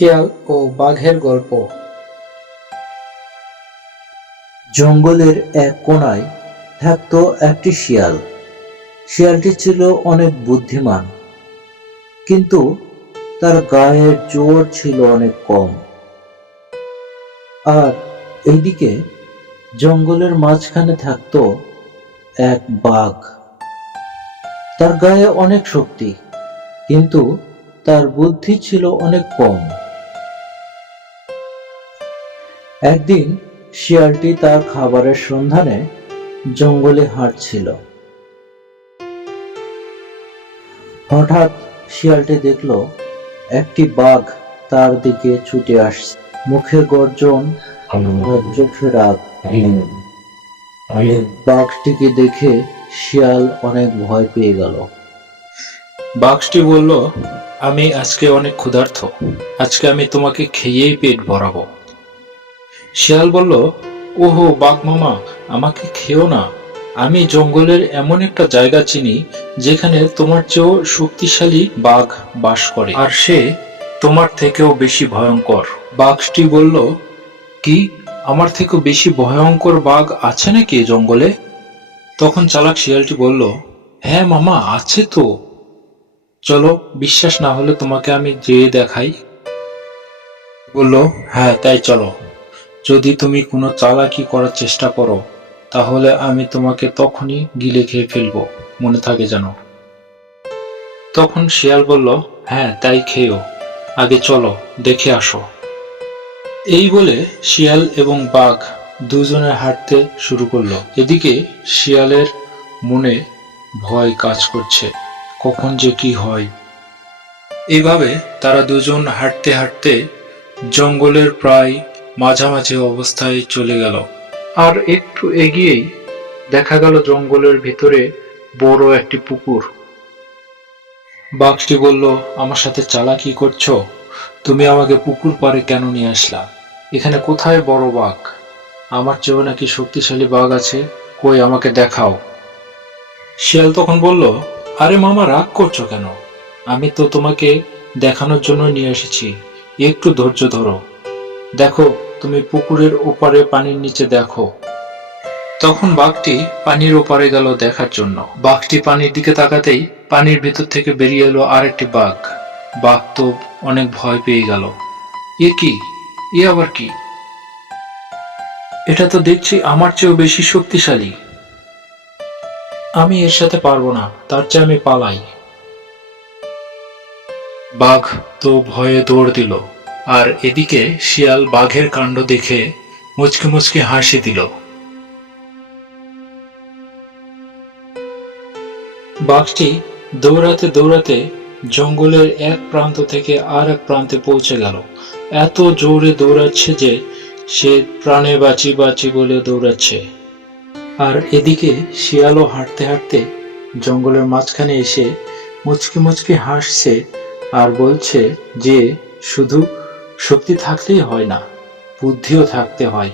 শিয়াল ও বাঘের গল্প। জঙ্গলের এক কোণায় থাকতো একটি শিয়াল। শিয়ালটি ছিল অনেক বুদ্ধিমান, কিন্তু তার গায়ের জোর ছিল অনেক কম। আর এইদিকে জঙ্গলের মাঝখানে থাকতো এক বাঘ। তার গায়ে অনেক শক্তি, কিন্তু তার বুদ্ধি ছিল অনেক কম। একদিন শিয়ালটি তার খাবারের সন্ধানে জঙ্গলে হাঁটছিল। হঠাৎ শিয়ালটি দেখল একটি বাঘ তার দিকে ছুটে আসছে, মুখে গর্জন আর চোখে রাগ। বাঘটিকে দেখে শিয়াল অনেক ভয় পেয়ে গেল। বাঘটি বলল, আমি আজকে অনেক ক্ষুধার্ত, আজকে আমি তোমাকে খেয়েই পেট ভরাবো। শিয়াল বলল, ওহো বাঘ মামা, আমাকে খেও না। আমি জঙ্গলের এমন একটা জায়গা চিনি যেখানে তোমার চেয়েও শক্তিশালী বাঘ বাস করে, আর সে তোমার থেকেও বেশি ভয়ঙ্কর। বাঘটি বলল, কি, আমার থেকেও বেশি ভয়ঙ্কর বাঘ আছে নাকি এ জঙ্গলে? তখন চালাক শিয়ালটি বলল, হ্যাঁ মামা, আছে তো। চলো, বিশ্বাস না হলে তোমাকে আমি যেয়ে দেখাই। বলল, হ্যাঁ তাই চলো। যদি তুমি কোনো চালাকি করার চেষ্টা করো, তাহলে আমি তোমাকে তখনই গিলে খেয়ে ফেলবো, মনে থাকে যেন। তখন শিয়াল বলল, হ্যাঁ তাই খেও, আগে চলো, দেখে আসো। এই বলে শিয়াল এবং বাঘ দুজনে হাঁটতে শুরু করলো। এদিকে শিয়ালের মনে ভয় কাজ করছে, কখন যে কি হয়। এইভাবে তারা দুজন হাঁটতে হাঁটতে জঙ্গলের প্রায় মাঝামাঝি অবস্থায় চলে গেল। আর একটু এগিয়েই দেখা গেল জঙ্গলের ভিতরে বড় একটি পুকুর। বাঘটি বলল, আমার সাথে চালাকি করছো? তুমি আমাকে পুকুর পাড়ে কেন নিয়ে আসলা? এখানে কোথায় বড় বাঘ? আমার চেয়েও নাকি শক্তিশালী বাঘ আছে, কই আমাকে দেখাও। শিয়াল তখন বলল, আরে মামা, রাগ করছো কেন? আমি তো তোমাকে দেখানোর জন্য নিয়ে এসেছি, একটু ধৈর্য ধরো। দেখো, তুমি পুকুরের ওপারে পানির নিচে দেখো। তখন বাঘটি পানির ওপারে গেল দেখার জন্য। বাঘটি পানির দিকে তাকাতেই পানির ভেতর থেকে বেরিয়ে এলো আরেকটি বাঘ। বাঘ তো অনেক ভয় পেয়ে গেল। এ কি, এ আবার কি? এটা তো দেখছি আমার চেয়েও বেশি শক্তিশালী। আমি এর সাথে পারবো না, তার চেয়ে আমি পালাই। বাঘ তো ভয়ে দৌড় দিল, আর এদিকে শিয়াল বাঘের কাণ্ড দেখে মুচকি মুচকি হাসি দিল। বাঘটি দৌড়াতে দৌড়াতে জঙ্গলের এক প্রান্ত থেকে আর এক প্রান্তে পৌঁছে গেল। এত জোরে দৌড়াচ্ছে যে সে প্রাণে বাঁচি বাঁচি বলে দৌড়াচ্ছে। আর এদিকে শিয়ালও হাঁটতে হাঁটতে জঙ্গলের মাঝখানে এসে মুচকি মুচকি হাসছে আর বলছে যে শুধু শক্তি থাকলেই হয় না, বুদ্ধিও থাকতে হয়।